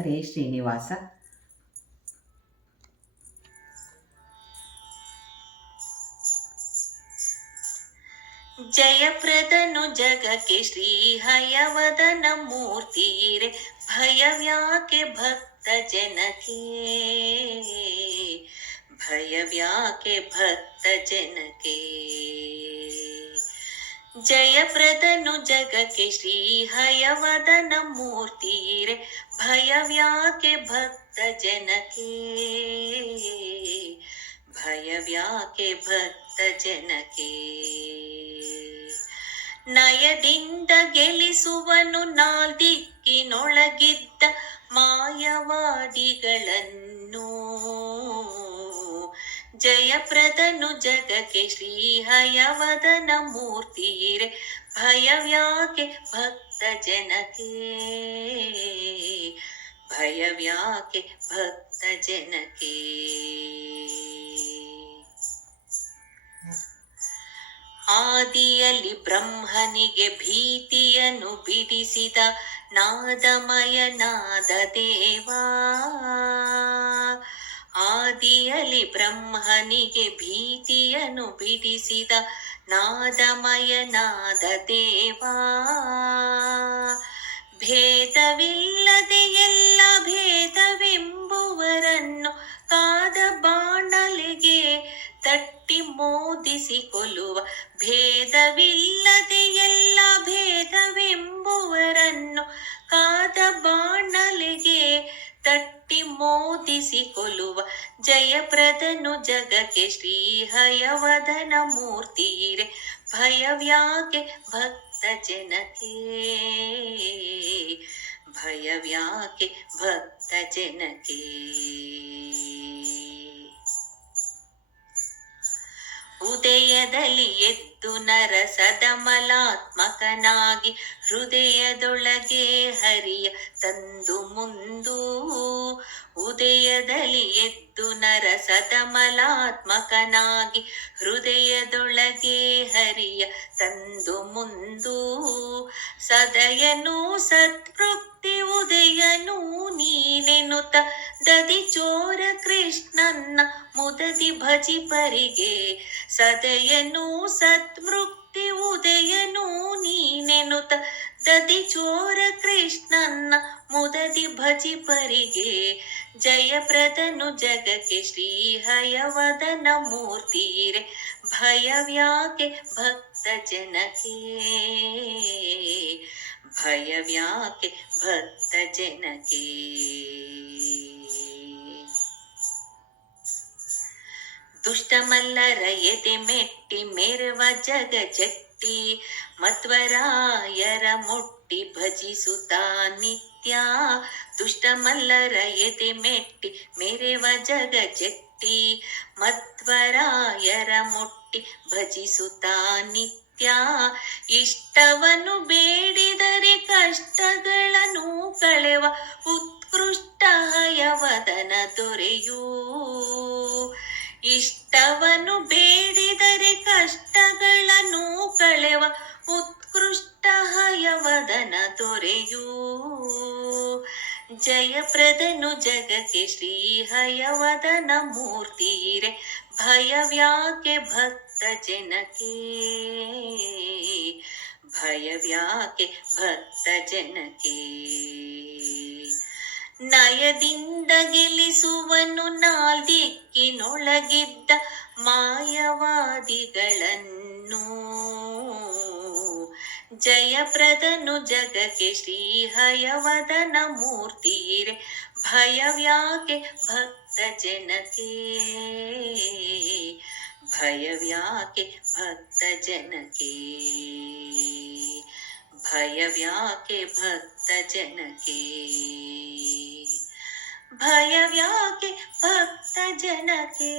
ಹರೇ ಶ್ರೀನಿವಾಸ. ಜಯಪ್ರದನು ಜಗಕ್ಕೆ ಶ್ರೀ ಹಯವದನ ಮೂರ್ತಿರೆ, ಭಯವ್ಯಾಕೆ ಭಕ್ತ ಜನಕ್ಕೆ, ಭಯವ್ಯಾಕೆ ಭಕ್ತ ಜನಕ್ಕೆ. ಜಯಪ್ರದನು ಜಗಕ್ಕೆ ಶ್ರೀ ಹಯವದನ ಮೂರ್ತಿರೆ, ಭಯವ್ಯಾಕೆ ಭಕ್ತ ಜನಕ್ಕೆ, ಭಯವ್ಯಾಕೆ ಭಕ್ತ ಜನಕ್ಕೆ. ನಯದಿಂದ ಗೆಲಿಸುವನು ನಾಲ್ದಿಕ್ಕಿನೊಳಗಿದ್ದ ಮಾಯವಾದಿಗಳನ್ನು, ಜಯಪ್ರದನು ಜಗಕ್ಕೆ ಶ್ರೀ ಹಯವದನ ಮೂರ್ತಿರೆ, ಭಯವ್ಯಾಕೆ ಭಕ್ತ ಜನಕ್ಕೆ, ಭಯವ್ಯಾಕೆ ಭಕ್ತ ಜನಕ್ಕೆ. ಆದಿಯಲ್ಲಿ ಬ್ರಹ್ಮನಿಗೆ ಭೀತಿಯನ್ನು ಬಿಡಿಸಿದ ನಾದಮಯನಾದ ದೇವಾ, ಆದಿಯಲ್ಲಿ ಬ್ರಹ್ಮನಿಗೆ ಭೀತಿಯನ್ನು ಬಿಡಿಸಿದ ನಾದಮಯನಾದ ದೇವಾ, ಭೇದವಿಲ್ಲದೆ ಎಲ್ಲ ಭೇದವೆಂಬುವರನ್ನು ಕಾದ ಬಾಣಲೆಗೆ ತಟ್ಟಿ ಮೋದಿಸಿಕೊಳ್ಳುವ, ಭೇದವಿಲ್ಲದೆ ಎಲ್ಲ ಭೇದವೆಂಬುವರನ್ನು ಕಾದ ಬಾಣಲೆಗೆ ತಟ್ಟಿ ಮೋದಿಸಿಕೊಳ್ಳುವ, ಜಯಪ್ರದನು ಜಗಕ್ಕೆ ಶ್ರೀ ಹಯವದನ ಮೂರ್ತಿರೆ, ಭಯವ್ಯಾಕೆ ಭಕ್ತ ಜನಕ್ಕೆ, ಭಯವ್ಯಾಕೆ ಭಕ್ತ ಜನಕ್ಕೆ. ಉದಯದಲ್ಲಿ ಎದ್ದು ನರ ಸದಮಲಾತ್ಮಕನಾಗಿ, ಹೃದಯದೊಳಗೆ ಹರಿಯ ತಂದು ಮುಂದು, ಉದಯದಲ್ಲಿ ಎದ್ದು ನರ ಸದಮಲಾತ್ಮಕನಾಗಿ, ಹೃದಯದೊಳಗೆ ಹರಿಯ ತಂದು ಮುಂದು, ಸದಯನು ಸತ್ಪೃಕ್ತಿ ಉದಯನು ನೀನೆನುತ ದದಿ ಚೋರ ಕೃಷ್ಣನ್ನ ಮುದದಿ ಭಜಿಪರಿಗೆ, ಸದಯನು ಸತ್ಮೃಕ್ತಿ ಉದಯನು ನೀನೆನುತ ದದಿ ಚೋರ ಕೃಷ್ಣನ್ನ ಮುದದಿ ಭಜಿಪರಿಗೆ, ಜಯಪ್ರದನು ಜಗಕ್ಕೆ ಶ್ರೀ ಹಯವದನ ಮೂರ್ತಿರೆ, ಭಯವ್ಯಾಕೆ ಭಕ್ತ ಜನಕ್ಕೆ, ಭಯವ್ಯಾಕೆ ಭಕ್ತ ಜನಕ್ಕೆ. ದುಷ್ಟಮಲ್ಲರ ಎದೆ ಮೆಟ್ಟಿ ಮೆರವ ಜಗ ಜಟ್ಟಿ, ಮಧ್ವರಾಯರ ಮುಟ್ಟಿ ಭಜಿಸುತ್ತಾ ನಿತ್ಯ, ದುಷ್ಟಮಲ್ಲರ ಎದೆ ಮೆಟ್ಟಿ ಮೆರವ ಜಗ ಜಟ್ಟಿ, ಮಧ್ವರಾಯರ ಮುಟ್ಟಿ ಭಜಿಸುತ್ತಾ ನಿತ್ಯ, ಇಷ್ಟವನ್ನು ಬೇಡಿದರೆ ಕಷ್ಟಗಳನ್ನು ಕಳೆವ ಉತ್ಕೃಷ್ಟ ಹಯವದನ ದೊರೆಯೂ, ಇಷ್ಟವನ್ನು ಬೇಡಿದರೆ ಕಷ್ಟಗಳನ್ನು ಕಳೆವ ಉತ್ಕೃಷ್ಟ ಹಯವದನ ದೊರೆಯೂ, ಜಯಪ್ರದನು ಜಗಕ್ಕೆ ಶ್ರೀ ಹಯವದನ ಮೂರ್ತಿರೆ, ಭಯವ್ಯಾಕೆ ಭಕ್ತ ಜನಕ್ಕೆ, ಭಯವ್ಯಾಕೆ ಭಕ್ತ ಜನಕ್ಕೆ. ನಯದಿಂದ ಗೆಲಿಸುವನು ನಾಲ್ದಿಕ್ಕಿನೊಳಗಿದ್ದ ಮಾಯವಾದಿಗಳನ್ನು, ಜಯಪ್ರದನು ಜಗಕ್ಕೆ ಶ್ರೀ ಹಯವದನ ಮೂರ್ತಿರೆ, ಭಯವ್ಯಾಕೆ ಭಕ್ತ ಜನಕ್ಕೆ, ಭಯವ್ಯಾಕೆ ಭಕ್ತ ಜನಕ್ಕೆ, ಭಯವ್ಯಾಕೆ ಭಕ್ತ ಜನಕ್ಕೆ, ಭಯವ್ಯಾಕೆ ಭಕ್ತ ಜನಕ್ಕೆ.